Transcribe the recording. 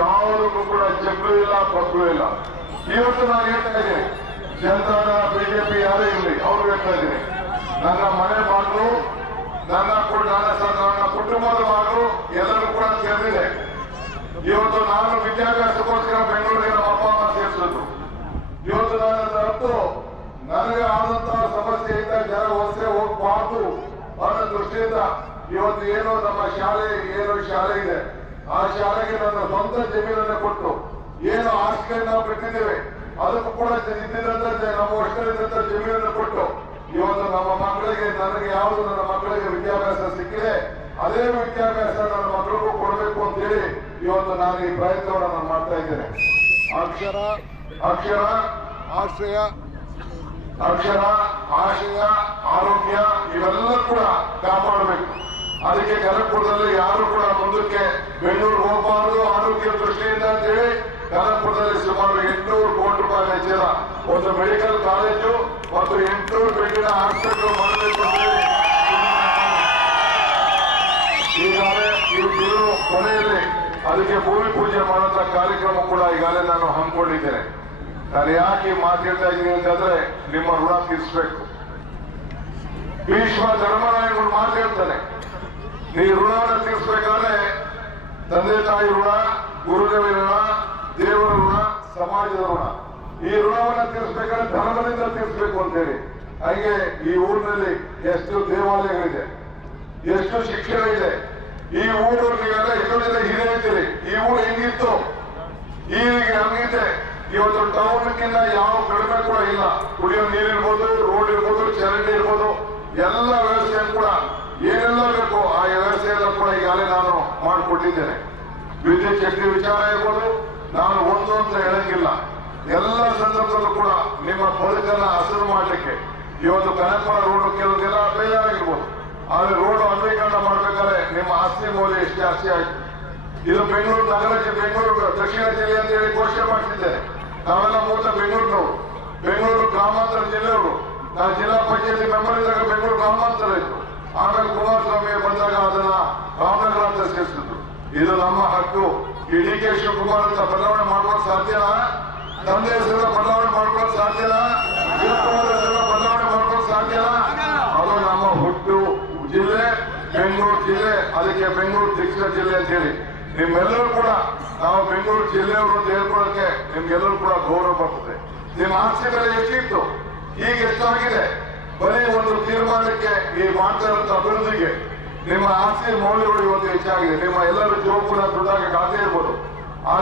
ಯಾವುದಕ್ಕೂ ಕೂಡ ಚಕ್ರು ಇಲ್ಲ ಪಕ್ರು ಇಲ್ಲ. ಇವತ್ತು ನಾನು ಹೇಳ್ತಾ ಇದ್ದೀನಿ, ಜನತಾದಳ ಬಿಜೆಪಿ ಯಾರೇ ಇರಲಿ ಅವ್ರು ಹೇಳ್ತಾ ಇದ್ದೀನಿ, ನನ್ನ ಮನೆ ಬಾಗಿಲು ನನ್ನ ಕುಟುಂಬದ ಬಾಗಿಲು ಎಲ್ಲರೂ ಕೂಡ ತೆರೆದಿದೆ. ಇವತ್ತು ನಾನು ವಿದ್ಯಾಭ್ಯಾಸಕ್ಕೋಸ್ಕರ ಬೆಂಗಳೂರಿಗೆ ನಮ್ಮ ಅಪ್ಪ ಅಮ್ಮ ಸೇರಿಸಿದ್ರು. ಇವತ್ತು ನನ್ನ ತಪ್ಪು ನನಗೆ ಆದಂತಹ ಸಮಸ್ಯೆ ಇದ್ದ ಜನ ವಲಸೆ ಹೋಗಬಾರ್ದು ಅನ್ನೋ ದೃಷ್ಟಿಯಿಂದ ಇವತ್ತು ಏನು ನಮ್ಮ ಶಾಲೆ ಇದೆ, ಆ ಶಾಲೆಗೆ ನನ್ನ ಸ್ವಂತ ಜಮೀನನ್ನು ಕೊಟ್ಟು ಏನು ಆಸ್ತಿಯನ್ನು ನಾವು ಬಿಟ್ಟಿದ್ದೇವೆ ಅದಕ್ಕೂ ಕೂಡ ಇದ್ದಿದ್ದಂತೆ ನಮ್ಮ ವರ್ಷಗಳಿದ್ದಂತ ಜಮೀನನ್ನು ಕೊಟ್ಟು ಇವತ್ತು ನಮ್ಮ ಮಕ್ಕಳಿಗೆ ನನಗೆ ಯಾವುದು ನನ್ನ ಮಕ್ಕಳಿಗೆ ವಿದ್ಯಾಭ್ಯಾಸ ಸಿಕ್ಕಿದೆ ಅದೇ ವಿದ್ಯಾಭ್ಯಾಸ ನನ್ನ ಮಕ್ಕಳಿಗೂ ಕೊಡಬೇಕು ಅಂತ ಹೇಳಿ ಇವತ್ತು ನಾನು ಈ ಪ್ರಯತ್ನವನ್ನು ನಾನು ಮಾಡ್ತಾ ಇದ್ದೇನೆ. ಅಕ್ಷರ ಆಶಯ ಆರೋಗ್ಯ ಇವೆಲ್ಲ ಕೂಡ ಕಾಪಾಡಬೇಕು. ಅದಕ್ಕೆ ಕನಕಪುರದಲ್ಲಿ ಯಾರು ಕೂಡ ಮುಂದಕ್ಕೆ ಬೆಂಗಳೂರು ಹೋಗಬಾರದು ಆರೋಗ್ಯ ದೃಷ್ಟಿಯಿಂದ ಅಂತೇಳಿ ಕನಕಪುರದಲ್ಲಿ ಸುಮಾರು 800 ಕೋಟಿ ರೂಪಾಯಿ ವೆಚ್ಚದ ಒಂದು ಮೆಡಿಕಲ್ ಕಾಲೇಜು ಮತ್ತು 800 ಬೆಡ್ಡಿನ ಆಸ್ಪತ್ರೆ ಮಾಡಬೇಕು ಅಂತ ಹೇಳಿ ಈಗಾಗಲೇ ಈ ತಿಂಗಳು ಕೊನೆಯಲ್ಲಿ ಅದಕ್ಕೆ ಭೂಮಿ ಪೂಜೆ ಮಾಡುವಂತ ಕಾರ್ಯಕ್ರಮ ಕೂಡ ಈಗಾಗಲೇ ನಾನು ಹಮ್ಮಿಕೊಂಡಿದ್ದೇನೆ. ನಾನು ಯಾಕೆ ಮಾತಾಡ್ತಾ ಇದ್ದೀನಿ ಅಂತಂದ್ರೆ ನಿಮ್ಮ ಋಣ ತೀರಿಸಬೇಕು. ಭೀಷ್ಮ ಧರ್ಮರಾಯಗಳು ಮಾತಾಡ್ತಾನೆ, ನೀ ಋಣವನ್ನು ತೀರಿಸಬೇಕಾದ್ರೆ ತಂದೆ ತಾಯಿ ಋಣ, ಗುರುದೇವರ ಋಣ, ದೇವರ ಋಣ, ಸಮಾಜದ ಋಣ, ಈ ಋಣವನ್ನು ತೀರಿಸಬೇಕಾದ್ರೆ ಧರ್ಮದಿಂದ ತೀರಿಸಬೇಕು ಅಂತೇಳಿ. ಹಾಗೆ ಈ ಊರಿನಲ್ಲಿ ಎಷ್ಟು ದೇವಾಲಯಗಳಿದೆ, ಎಷ್ಟು ಶಿಕ್ಷಣ ಇದೆ. ಈ ಊರು ನೀವೆಲ್ಲ ಎಷ್ಟೋ ಜನ ಹಿರಿಯಿದ್ದೀರಿ, ಈ ಊರು ಹೆಂಗಿತ್ತು ಈಗ ಹಂಗಿದೆ. ಇವತ್ತು ಟೌನ್ಗಿಂತ ಯಾವ ಕಡಿಮೆ ಕೂಡ ಇಲ್ಲ. ಕುಡಿಯೋ ನೀರಿರ್ಬೋದು, ರೋಡ್ ಇರ್ಬೋದು, ಚರಂಡಿ ಇರ್ಬೋದು, ಎಲ್ಲ ವ್ಯವಸ್ಥೆಯನ್ನು ಕೂಡ ಏನೆಲ್ಲ ಬೇಕು ಆ ವ್ಯವಸ್ಥೆಯೆಲ್ಲ ಕೂಡ ಈಗಾಗಲೇ ನಾನು ಮಾಡಿಕೊಟ್ಟಿದ್ದೇನೆ. ವಿದ್ಯುತ್ ಶಕ್ತಿ ವಿಚಾರ ಇರ್ಬೋದು, ನಾನು ಒಂದು ಅಂತ ಹೇಳಂಗಿಲ್ಲ. ಎಲ್ಲ ಸಂದರ್ಭದಲ್ಲೂ ಕೂಡ ನಿಮ್ಮ ಬದುಕನ್ನ ಹಸಿರು ಮಾಡಲಿಕ್ಕೆ ಇವತ್ತು ಕನಕಪುರ ರೋಡ್ ಕೆಲವರಿಗೆಲ್ಲ ಬೇಜಾರಾಗಿರ್ಬೋದು, ಆದ್ರೆ ರೋಡ್ ಅಗಲೀಕರಣ ಮಾಡ್ಬೇಕಾದ್ರೆ ನಿಮ್ಮ ಆಸ್ತಿ ಮೌಲ್ಯ ಎಷ್ಟು ಜಾಸ್ತಿ ಆಯ್ತು. ಇದು ಬೆಂಗಳೂರು ನಗರಕ್ಕೆ ಬೆಂಗಳೂರು ದಕ್ಷಿಣ ಜಿಲ್ಲೆ ಅಂತ ಹೇಳಿ ಘೋಷಣೆ ಮಾಡ್ತಿದ್ದೇನೆ. ನಾವೆಲ್ಲ ಮೂಲ ಬೆಂಗಳೂರು ಗ್ರಾಮಾಂತರ ಜಿಲ್ಲೆಯವರು. ನಾನು ಜಿಲ್ಲಾ ಪಂಚಾಯತಿ ಮೆಂಬರ್ ಇದ್ದಾಗ ಬೆಂಗಳೂರು ಗ್ರಾಮಾಂತರ ಇತ್ತು. ಆಮೇಲೆ ಕುಮಾರಸ್ವಾಮಿ ಬಂದಾಗ ಅದನ್ನ ರಾಮನಗರ ಅಂತ ಸೇರಿಸಿದ್ರು. ಇದು ನಮ್ಮ ಹಕ್ಕು. ಈ ಡಿ ಕೆ ಶಿವಕುಮಾರ್ ಅಂತ ಬದಲಾವಣೆ ಮಾಡ್ಕೊಂಡು ಸಾಧ್ಯನಾ? ತಂದೆ ಹೆಸರನ್ನ ಬದಲಾವಣೆ ಮಾಡ್ಕೊಂಡು ಸಾಧ್ಯನಾ? ಹೆಸರನ್ನ ಬದಲಾವಣೆ ಮಾಡ್ಕೊಂಡು ಸಾಧ್ಯನಾ? ಅದು ನಮ್ಮ ಹುಟ್ಟು ಜಿಲ್ಲೆ ಬೆಂಗಳೂರು ಜಿಲ್ಲೆ. ಅದಕ್ಕೆ ಬೆಂಗಳೂರು ದಕ್ಷಿಣ ಜಿಲ್ಲೆ ಅಂತ ಹೇಳಿ ನಿಮ್ಮೆಲ್ಲರೂ ಕೂಡ ನಾವು ಬೆಂಗಳೂರು ಜಿಲ್ಲೆಯವರು ಅಂತ ಹೇಳ್ಕೊಳ್ಳೋಕೆ ನಿಮ್ಗೆಲ್ಲರೂ ಕೂಡ ಗೌರವ ಬರ್ತದೆ. ನಿಮ್ಮ ಆಸ್ತಿ ಬೆಲೆ ಎಷ್ಟಿತ್ತು, ಈಗ ಎಷ್ಟಾಗಿದೆ? ಬರೀ ಒಂದು ತೀರ್ಮಾನಕ್ಕೆ ಈ ಮಾಡ್ತಾ ಇರುವಂತ ಅಭಿವೃದ್ಧಿಗೆ ನಿಮ್ಮ ಆಸ್ತಿ ಮೌಲ್ಯಗಳು ಇವತ್ತು ಹೆಚ್ಚಾಗಿದೆ. ನಿಮ್ಮ ಎಲ್ಲರೂ ಜೋಬ್ ಕೂಡ ದುಡ್ಡಾಗಿ ಖಾತೆ ಇರ್ಬೋದು.